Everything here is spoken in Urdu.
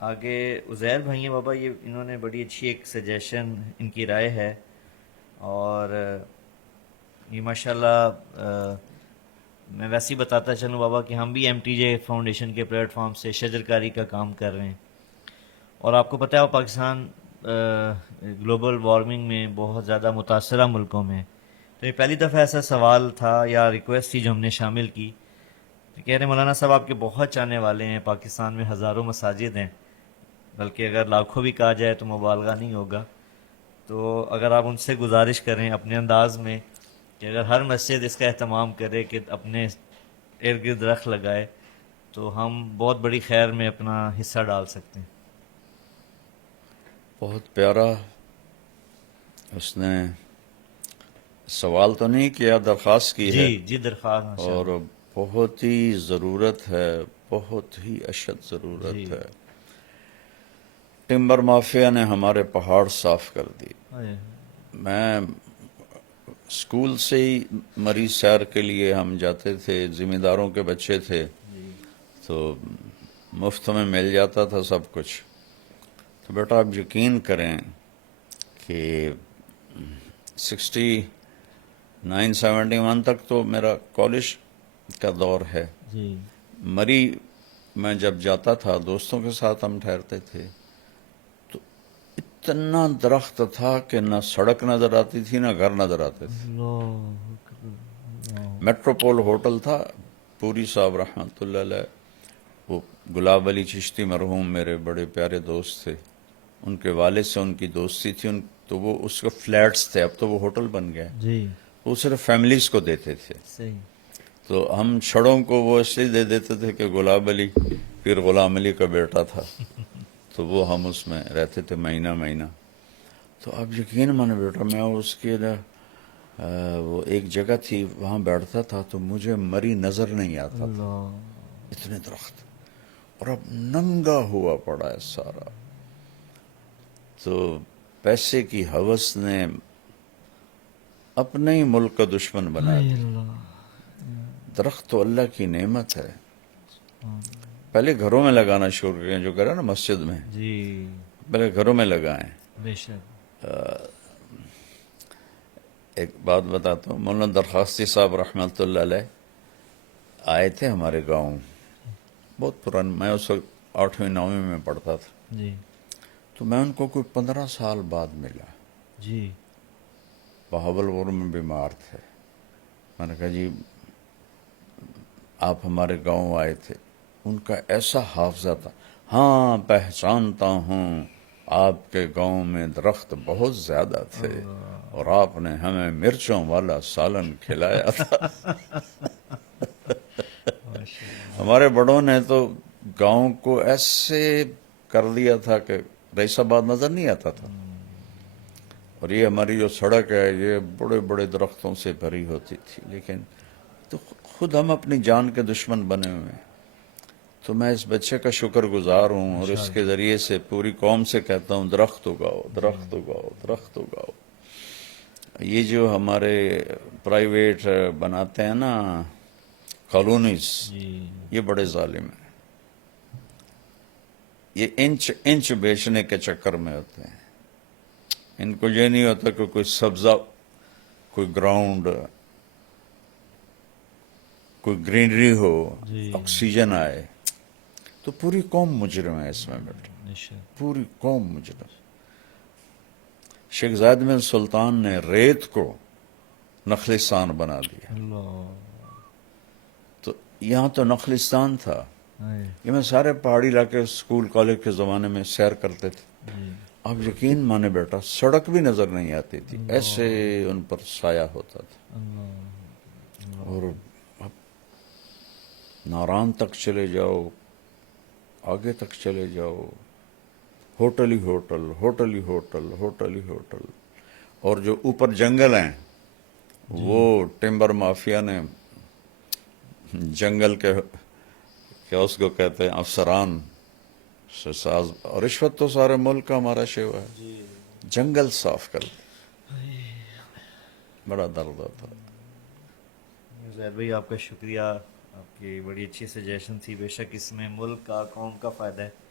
آگے عزیر بھائی ہیں بابا، یہ انہوں نے بڑی اچھی ایک سجیشن، ان کی رائے ہے، اور یہ ماشاءاللہ میں ویسے ہی بتاتا چلوں بابا کہ ہم بھی MTJ فاؤنڈیشن کے پلیٹ فارم سے شجرکاری کا کام کر رہے ہیں، اور آپ کو پتہ ہے پاکستان گلوبل وارمنگ میں بہت زیادہ متاثرہ ملکوں میں، تو یہ پہلی دفعہ ایسا سوال تھا یا ریکویسٹ تھی جو ہم نے شامل کی، تو کہہ رہے مولانا صاحب آپ کے بہت چاہنے والے ہیں، پاکستان میں ہزاروں مساجد ہیں، بلکہ اگر لاکھوں بھی کہا جائے تو مبالغہ نہیں ہوگا، تو اگر آپ ان سے گزارش کریں اپنے انداز میں کہ اگر ہر مسجد اس کا اہتمام کرے کہ اپنے ارد گرد درخت لگائے، تو ہم بہت بڑی خیر میں اپنا حصہ ڈال سکتے ہیں۔ بہت پیارا اس نے سوال تو نہیں کیا، درخواست کی جی ہے، جی، درخواست ماشاء اور اللہ۔ بہت ہی ضرورت ہے، بہت ہی اشد جی، ضرورت ہے۔ ٹمبر مافیا نے ہمارے پہاڑ صاف کر دی۔ میں اسکول سے ہی مریض سیر کے لیے ہم جاتے تھے، ذمہ داروں کے بچے تھے، جی تو مفت میں مل جاتا تھا سب کچھ۔ تو بیٹا آپ یقین کریں کہ 69-71 تک تو میرا کالج کا دور ہے۔ جی مری میں جب جاتا تھا دوستوں کے ساتھ ہم ٹھہرتے تھے، تو اتنا درخت تھا کہ نہ سڑک نظر آتی تھی نہ گھر نظر آتے تھے۔ اللہ اکبر، اللہ، میٹروپول ہوٹل تھا، پوری صاحب رحمۃ اللہ علیہ، وہ گلاب علی چشتی مرحوم میرے بڑے پیارے دوست تھے، ان کے والد سے ان کی دوستی تھی، تو وہ اس کے فلیٹس تھے، اب تو وہ ہوٹل بن گئے، جی وہ صرف فیملیز کو دیتے تھے۔ صحیح، تو ہم چھڑوں کو وہ اس لیے دے دیتے تھے کہ گلاب علی پھر غلام علی کا بیٹا تھا، تو وہ ہم اس میں رہتے تھے مہینہ مہینہ۔ تو اب یقین مانے بیٹا، میں اس کے وہ ایک جگہ تھی وہاں بیٹھتا تھا تو مجھے مری نظر نہیں آتا تھا، اللہ، اتنے درخت، اور اب ننگا ہوا پڑا ہے سارا۔ تو پیسے کی ہوس نے اپنے ہی ملک کا دشمن بنا ہائے دی۔ اللہ، درخت تو اللہ کی نعمت ہے، پہلے گھروں میں لگانا شروع کریں، جو کرا نا مسجد میں، جی پہلے گھروں میں لگائیں۔ بے شک، ایک بات بتاتا ہوں، مولانا درخواستی صاحب رحمۃ اللہ علیہ آئے تھے ہمارے گاؤں، بہت پرانے، میں اس وقت 8ویں 9ویں میں پڑھتا تھا، جی تو میں ان کو کوئی 15 سال بعد ملا، جی بہاولپور میں بیمار تھے۔ میں نے کہا جی آپ ہمارے گاؤں آئے تھے، ان کا ایسا حافظہ تھا، ہاں پہچانتا ہوں، آپ کے گاؤں میں درخت بہت زیادہ تھے اللہ، اور آپ نے ہمیں مرچوں والا سالن کھلایا تھا۔ ماشاء اللہ، ہمارے بڑوں نے تو گاؤں کو ایسے کر دیا تھا کہ رئیس آباد نظر نہیں آتا تھا، اور یہ ہماری جو سڑک ہے یہ بڑے بڑے درختوں سے بھری ہوتی تھی، لیکن تو خود ہم اپنی جان کے دشمن بنے ہوئے ہیں۔ تو میں اس بچے کا شکر گزار ہوں، اور ماشاء اس کے اللہ، ذریعے سے پوری قوم سے کہتا ہوں درخت اگاؤ، درخت اگاؤ، درخت اگاؤ۔ یہ جو ہمارے پرائیویٹ بناتے ہیں نا کالونیز، جی یہ بڑے ظالم ہیں، یہ انچ انچ بیچنے کے چکر میں ہوتے ہیں۔ ان کو یہ نہیں ہوتا کہ کوئی سبزہ، کوئی گراؤنڈ، کوئی گرینری ہو، جی آکسیجن آئے۔ تو پوری قوم مجرم ہے اس میں بیٹا، بے شک، پوری قوم مجرم۔ شیخ زاید بن سلطان نے ریت کو نخلستان بنا دیا، اللہ، تو یہاں تو نخلستان تھا، ہائے، یہ میں سارے پہاڑی علاقے اسکول کالج کے زمانے میں سیر کرتے تھے۔ جی اب یقین مانے بیٹا سڑک بھی نظر نہیں آتی تھی، ایسے اللہ، ان پر سایہ ہوتا تھا۔ اللہ، اور اللہ، اب ناران تک چلے جاؤ، آگے تک چلے جاؤ، ہوٹل ہی ہوٹل، ہوٹل ہی ہوٹل، ہوٹل ہی ہوٹل، اور جو اوپر جنگل ہیں جی وہ ٹمبر مافیا نے جنگل کے کیا اس کو کہتے ہیں افسران سے ساز، اور رشوت تو سارے ملک کا ہمارا شیوا ہے، جی، جنگل صاف کر دیا، بڑا درد ہوتا ہے۔ زید بھائی آپ کا شکریہ، آپ کی بڑی اچھی سجیشن تھی، بے شک اس میں ملک کا، قوم کا فائدہ ہے۔